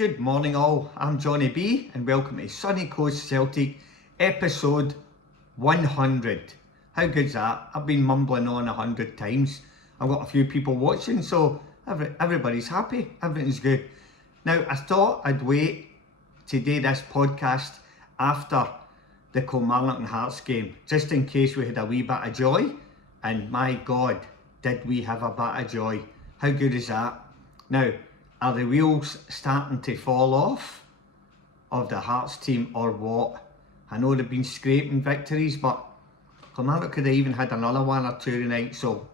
Good morning all, I'm Johnny B and welcome to Sunny Coast Celtic episode 100. How good's that? I've been mumbling on 100 times. I've got a few people watching, so everybody's happy, everything's good. Now I thought I'd wait to do this podcast after the Kilmarnock and Hearts game, just in case we had a wee bit of joy, and my God, did we have a bit of joy. How good is that? Now, are the wheels starting to fall off of the Hearts team or what? I know they've been scraping victories, but Kilmarnock could have even had another one or two tonight. So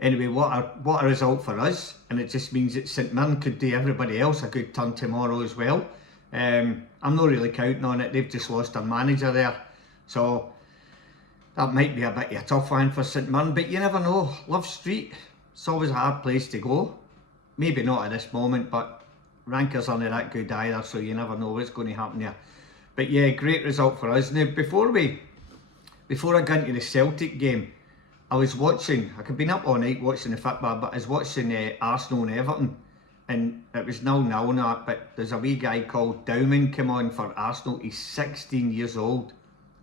anyway, what a result for us, and it just means that St Mirren could do everybody else a good turn tomorrow as well. I'm not really counting on it. They've just lost their manager there, so that might be a bit of a tough one for St Mirren, but you never know. Love Street, it's always a hard place to go. Maybe not at this moment, but rankers aren't that good either, so you never know what's going to happen there. But yeah, great result for us. Now, before I got into the Celtic game, I was watching, I could been up all night watching the football, but I was watching Arsenal and Everton, and it was 0-0 now, but there's a wee guy called Dowman come on for Arsenal. He's 16 years old,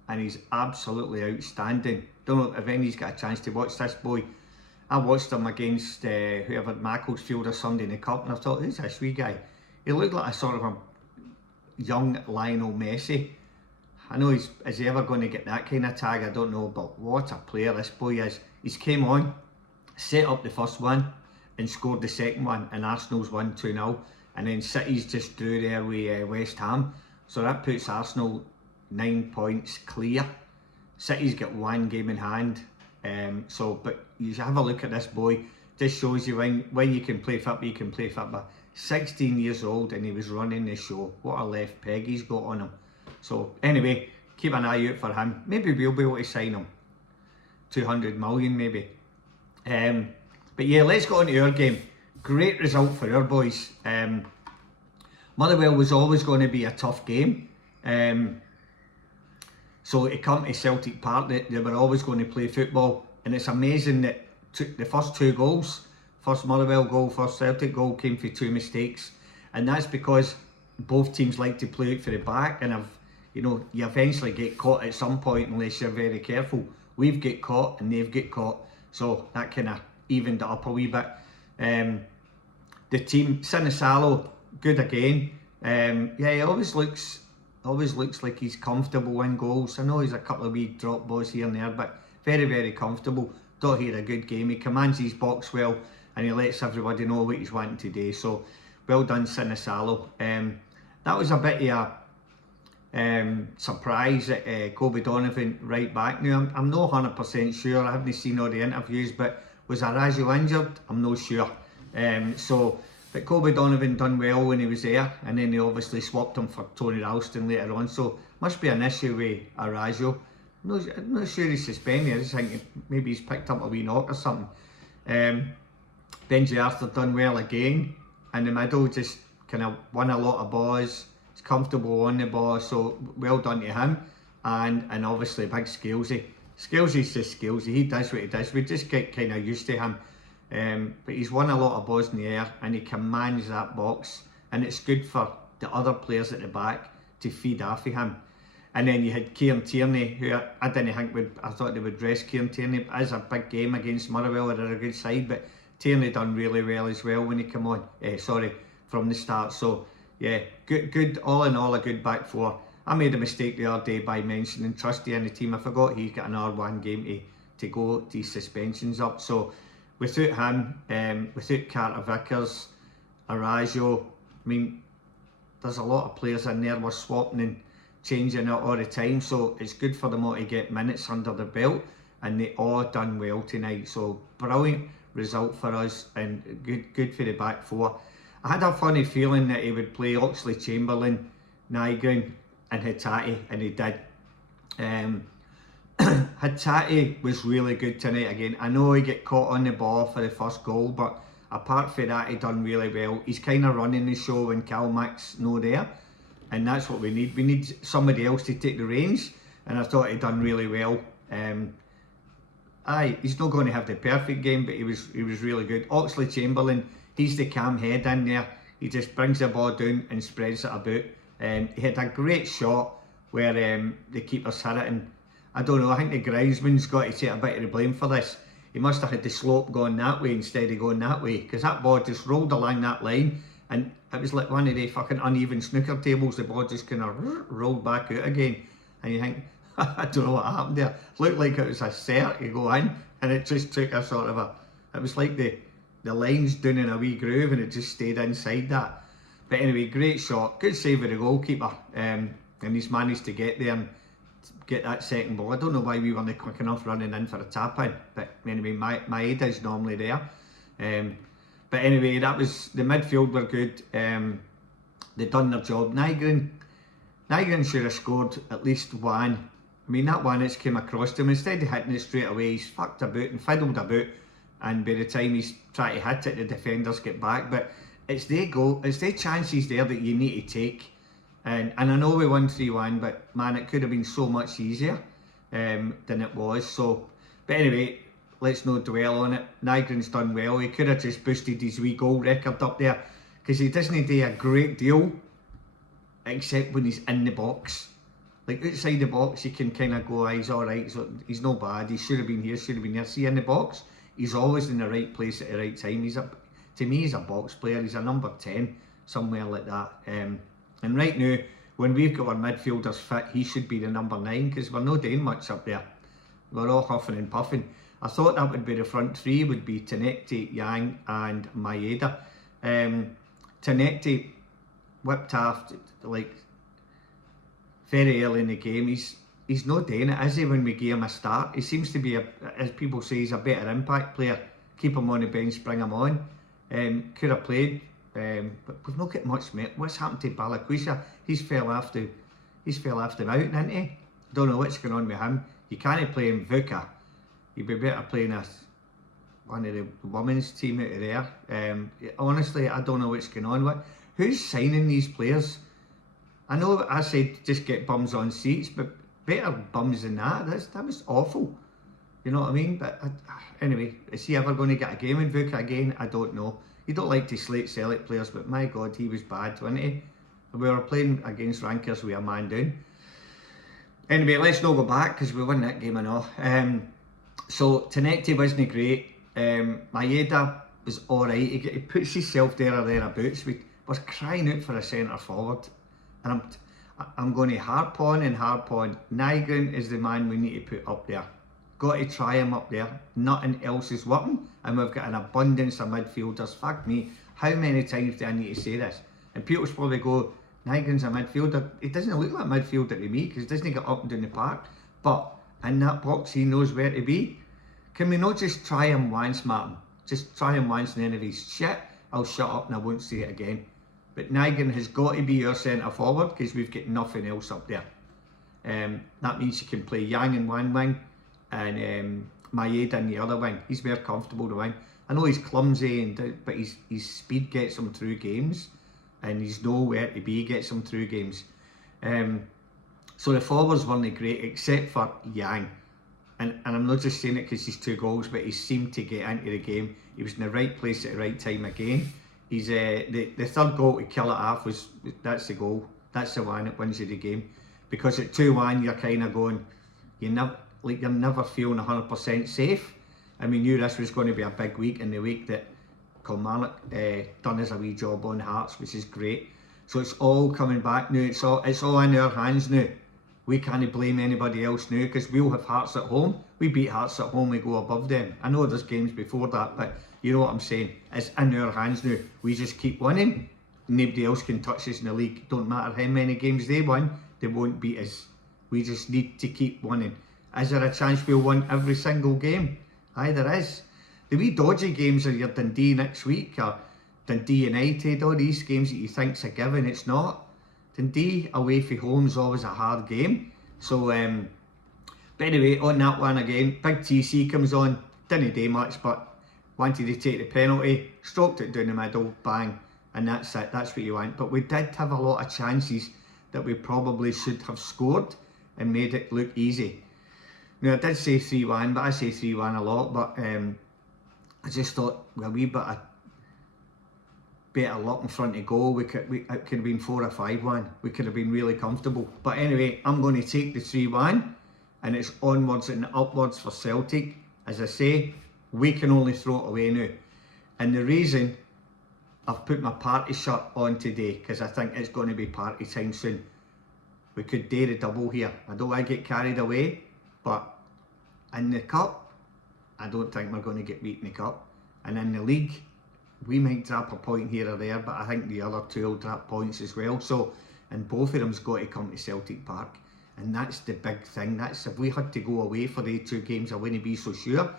and he's absolutely outstanding. Don't know if anybody's got a chance to watch this boy. I watched him against whoever, Macclesfield or Sunday in the Cup, and I thought, who's this wee guy? He looked like a sort of a young Lionel Messi. I know is he ever going to get that kind of tag? I don't know, but what a player this boy is. He's came on, set up the first one, and scored the second one, and Arsenal's won 2-0, and then City's just drew there with West Ham, so that puts Arsenal 9 points clear. City's got one game in hand. But you should have a look at this boy. Just shows you when you can play football, you can play football. 16 years old, and he was running the show. What a left peg he's got on him. So anyway, keep an eye out for him. Maybe we'll be able to sign him. 200 million maybe. But yeah, let's go on to our game. Great result for our boys. Motherwell was always going to be a tough game. So it come to Celtic Park, they were always going to play football, and it's amazing that the first two goals, first Motherwell goal, first Celtic goal, came for two mistakes, and that's because both teams like to play out for the back, and you eventually get caught at some point unless you're very careful. We've get caught and they've get caught, so that kind of evened it up a wee bit. The team, Sinisalo, good again. He always looks like he's comfortable in goals. I know he's a couple of wee drop balls here and there, but very, very comfortable. Thought he had a good game. He commands his box well, and he lets everybody know what he's wanting to do. So, well done, Sinisalo. That was a bit of a surprise at Kobe Donovan right back. Now, I'm not 100% sure. I haven't seen all the interviews, but was Arajo injured? I'm not sure. But Kobe Donovan done well when he was there, and then they obviously swapped him for Tony Ralston later on, so must be an issue with Arajo. I'm not sure he's suspended. I just think maybe he's picked up a wee knock or something. Benji Arthur done well again in the middle, just kind of won a lot of balls. He's comfortable on the ball, so well done to him. And obviously big Scalesy. Scalesy's just Scalesy, he does what he does. We just get kind of used to him. But he's won a lot of balls in the air, and he commands that box, and it's good for the other players at the back to feed off of him. And then you had Kieran Tierney, who I didn't think I thought they would rest Kieran Tierney. As a big game against Motherwell, they're a good side, but Tierney done really well as well when he came on. From the start. So yeah, good. All in all, a good back four. I made a mistake the other day by mentioning Trusty in the team. I forgot he's got another one game to go. These suspensions up. So without him, without Carter Vickers, Arajo, I mean, there's a lot of players in there. We're swapping and changing it all the time, so it's good for them all to get minutes under the belt, and they all done well tonight. So brilliant result for us, and good for the back four. I had a funny feeling that he would play Oxley, Chamberlain, Nygren and Hatate, and he did. Hatate was really good tonight again. I know he got caught on the ball for the first goal, but apart from that, he done really well. He's kind of running the show when Calmack's no there, and that's what we need. We need somebody else to take the reins, and I thought he done really well. He's not going to have the perfect game, but he was really good. Oxley Chamberlain, he's the calm head in there. he just brings the ball down and spreads it about. He had a great shot where the keeper's hit it, and I don't know, I think the groundsman's got to take a bit of the blame for this. He must have had the slope going that way instead of going that way, because that ball just rolled along that line, and it was like one of the fucking uneven snooker tables. The ball just kind of rolled back out again, and you think, I don't know what happened there. It looked like it was a cert to go in, and it just took a sort of a, it was like the lines down in a wee groove, and it just stayed inside that. But anyway, great shot, good save of the goalkeeper, and he's managed to get there and get that second ball. I don't know why we weren't quick enough running in for a tap in, but anyway, Maeda's normally there. But anyway, that was, the midfield were good. They done their job. Nygren should have scored at least one. I mean, that one that's came across to him, instead of hitting it straight away, he's fucked about and fiddled about, and by the time he's trying to hit it, the defenders get back. But it's the chances there that you need to take. And I know we won 3-1, but man, it could have been so much easier than it was. So, but anyway, let's not dwell on it. Nygren's done well. He could have just boosted his wee goal record up there, because he doesn't do a great deal except when he's in the box. Like outside the box, you can kind of go, he's alright, so he's no bad, he should have been here, should have been there. See, in the box, he's always in the right place at the right time. To me, he's a box player. He's a number 10, somewhere like that. And right now, when we've got our midfielders fit, he should be the number 9, because we're not doing much up there. We're all huffing and puffing. I thought that would be the front three, would be Tenekti, Yang and Maeda. Tenekti whipped off like very early in the game. He's not doing it, is he, when we give him a start? He seems to be, as people say, he's a better impact player. Keep him on the bench, bring him on. Could have played, but we've not got much. What's happened to Balaquisha? He's fell after out, hasn't he? Don't know what's going on with him. You can't play him Vuka. You'd be better playing one of the women's team out of there. Honestly, I don't know what's going on. Who's signing these players? I know I said just get bums on seats, but better bums than that. That was awful. You know what I mean? But anyway, is he ever going to get a game in Vuka again? I don't know. You don't like to slate Celtic players, but my God, he was bad, wasn't he? We were playing against rankers with a man down. Anyway, let's not go back, because we won that game and all. So Tenekti wasn't great. Maeda was alright. He puts himself there or thereabouts. We was crying out for a centre forward, and I'm going to harp on. Nygren is the man we need to put up there. Got to try him up there. Nothing else is working, and we've got an abundance of midfielders. Fuck me, how many times do I need to say this? And people's probably go, Nygren's a midfielder. He doesn't look like a midfielder to me, because he doesn't get up and down the park. But in that box, he knows where to be. Can we not just try him once, Martin? Just try him once, and then if he's shit, I'll shut up and I won't say it again. But Nygren has got to be your centre forward, because we've got nothing else up there. That means you can play Yang in one wing and Maeda in the other wing. He's very comfortable to wing. I know he's clumsy, but his speed gets him through games, and he's nowhere to be, gets him through games. So the forwards weren't great, except for Yang. And I'm not just saying it because he's 2 goals, but he seemed to get into the game. He was in the right place at the right time again. He's the third goal to kill it off that's the goal. That's the one that wins you the game. Because at 2-1, you're kind of going, you're never feeling 100% safe. And we knew this was going to be a big week, and the week that Kilmarnock done us a wee job on Hearts, which is great. So it's all coming back now. It's all in our hands now. We can't blame anybody else now, because we'll have Hearts at home. We beat Hearts at home, we go above them. I know there's games before that, but you know what I'm saying. It's in our hands now. We just keep winning. Nobody else can touch us in the league. Don't matter how many games they win, they won't beat us. We just need to keep winning. Is there a chance we'll win every single game? Aye, there is. The wee dodgy games are your Dundee next week, or Dundee United, all these games that you think's a given, it's not. Dundee away from home is always a hard game. So, but anyway, on that one again, big TC comes on, didn't do much, but wanted to take the penalty, stroked it down the middle, bang, and that's it, that's what you want. But we did have a lot of chances that we probably should have scored and made it look easy. Now, I did say 3-1, but I say 3-1 a lot, but I just thought with a wee bit of better luck in front of goal. It could have been 4 or 5-1. We could have been really comfortable. But anyway, I'm going to take the 3-1, and it's onwards and upwards for Celtic. As I say, we can only throw it away now. And the reason I've put my party shirt on today, because I think it's going to be party time soon. We could dare a double here. I don't want to get carried away, but in the cup, I don't think we're going to get beat in the cup. And in the league, we might drop a point here or there, but I think the other two will drop points as well. So, and both of them's got to come to Celtic Park. And that's the big thing. That's if we had to go away for the 2 games, I wouldn't be so sure.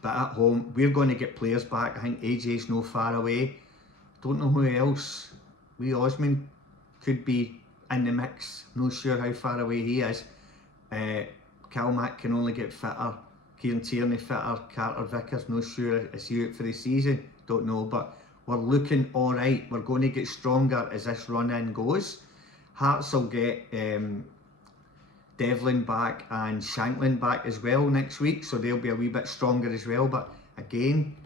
But at home, we're going to get players back. I think AJ's no far away. Don't know who else. Wee Osman could be in the mix. Not sure how far away he is. Calmac can only get fitter. Kieran Tierney fitter. Carter Vickers, not sure. Is he out for the season? Don't know. But we're looking alright. We're going to get stronger as this run-in goes. Hearts will get Devlin back and Shanklin back as well next week, so they'll be a wee bit stronger as well. But again,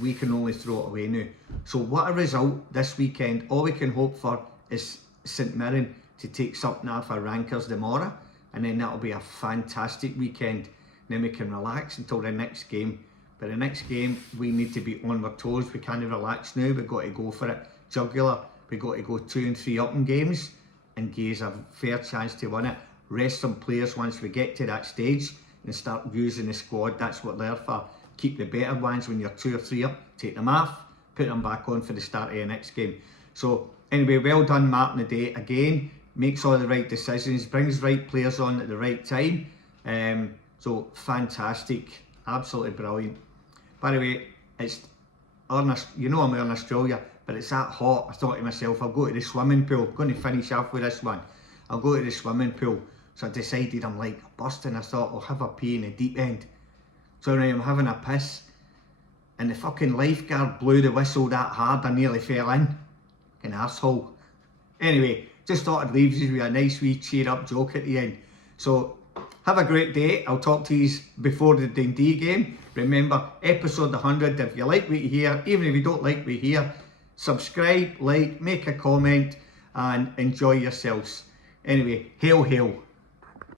we can only throw it away now. So what a result this weekend. All we can hope for is St Mirren to take something off our rankers tomorrow, and then that'll be a fantastic weekend. Then we can relax until the next game. But the next game, we need to be on our toes. We can't relax now. We've got to go for it. Jugular. We've got to go 2 and 3 up in games and give us a fair chance to win it. Rest some players once we get to that stage and start using the squad. That's what they're for. Keep the better ones when you're 2 or 3 up. Take them off. Put them back on for the start of the next game. So anyway, well done Martin today. Again, makes all the right decisions. Brings right players on at the right time. So fantastic. Absolutely brilliant. By the way, it's you know I'm in Australia, but it's that hot. I thought to myself, I'll go to the swimming pool. I'm going to finish off with this one. I'll go to the swimming pool. So I decided I'm like busting. I thought I'll have a pee in the deep end. So now I'm having a piss, and the fucking lifeguard blew the whistle that hard I nearly fell in. Fucking arsehole. Anyway, just thought I'd leave you with a nice wee cheer up joke at the end. So have a great day. I'll talk to you before the Dundee game. Remember, episode 100, if you like what you hear, even if you don't like what you hear, subscribe, like, make a comment, and enjoy yourselves. Anyway, hail, hail.